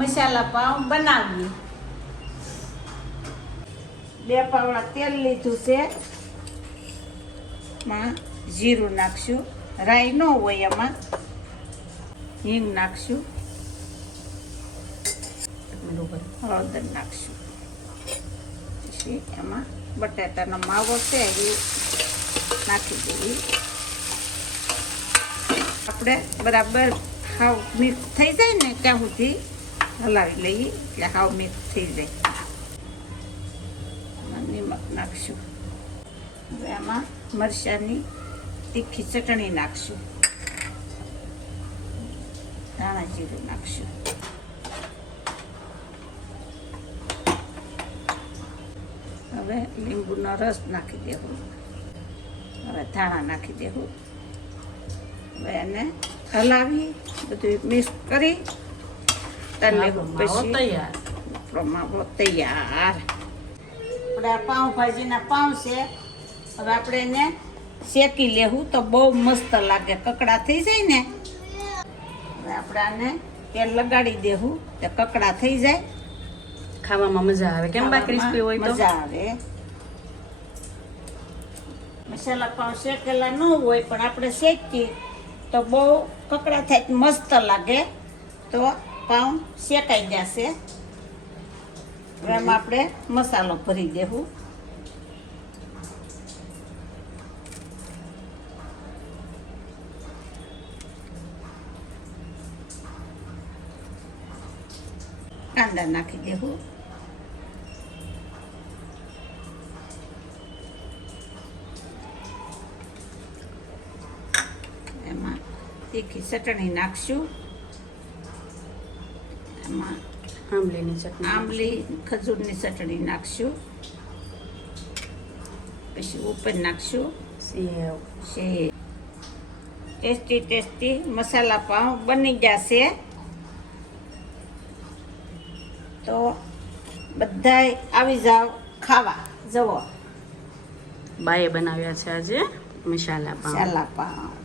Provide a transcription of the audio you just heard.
મસાલા પાઉં બનાવીએ. 2 પાવડા તેલ લીધું છે. માં જીરું નાખશું, રાઈ ન હોય એમાં. હિંગ નાખશું, હળદર નાખશું. પછી એમાં બટાટાનો માવો છે એ નાખી દઈએ. આપણે બરાબર હાવ મિક્સ થઈ જાય ને ત્યાં સુધી હલાવી લઈએ એટલે હાવ મિક્સ થઈ જાય. નિમક નાખશું. હવે આમાં મરચાંની તીખી ચટણી નાખશું. ધાણા જીરું નાખશું. હવે લીંબુનો રસ નાખી દેવું. હવે ધાણા નાખી દેવું. હવે એને હલાવી બધું મિક્સ કરી તળેલું પછી માવો તૈયાર. આપણા પાઉંભાજીના પાઉં છે. હવે આપણે એને શેકી લેવું તો બહુ મસ્ત લાગે. કકડા થઈ જાય ને હવે આપણે આને તેલ લગાડી દેવું તો કકડા થઈ જાય. ખાવામાં મજા આવે. કેમ બા ક્રિસ્પી હોય તો મજા આવે. મસાલા પાઉં શેકેલા ન હોય પણ આપણે શેકીએ તો બહુ કકડા થાય મસ્ત લાગે. તો પાઉં શેકાઈ જશે. હવે એમાં આપણે મસાલો ભરી દેવું. કાંદા નાખી દેવું. એમાં તીખી ચટણી નાખશું. એમાં આંબલીની ચટણી, આંબલી ખજૂરની ચટણી નાખશું. પછી ઉપર નાખશું સેવ. ટેસ્ટી ટેસ્ટી મસાલા પાઉં બની જશે. તો બધાય આવી જાવ ખાવા. જવો બાએ બનાવ્યા છે આજે મસાલા પાઉં. મસાલા પાઉં.